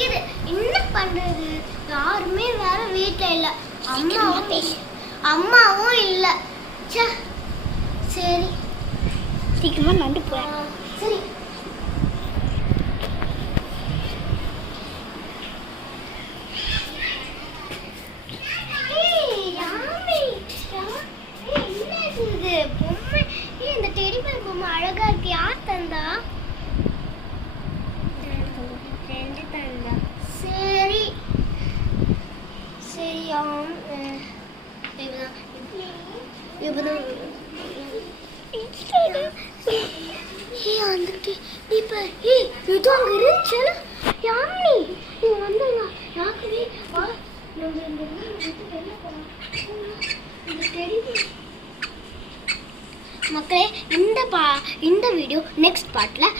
பசிக்குது. என்ன பண்றது? யாருமே வேற வீட்ல இல்ல. அம்மாவும் இல்ல. ச்சே. சரி சீக்கிரமா நண்டு போறேன். சரி இந்த டெடி பேர் பொம்மை அழகா இருக்கு. யார் தந்தா? ரெண்டு தந்தா. சரி சரி இப்பதான் வந்துட்டு இப்போ இது அங்கே இருந்துச்சு. யாமினி நீ வந்தாங்க யாருக்குமே வா. நம்ம இந்த வெளில போகலாம். மக்களே இந்த வீடியோ நெக்ஸ்ட் பார்ட்டில்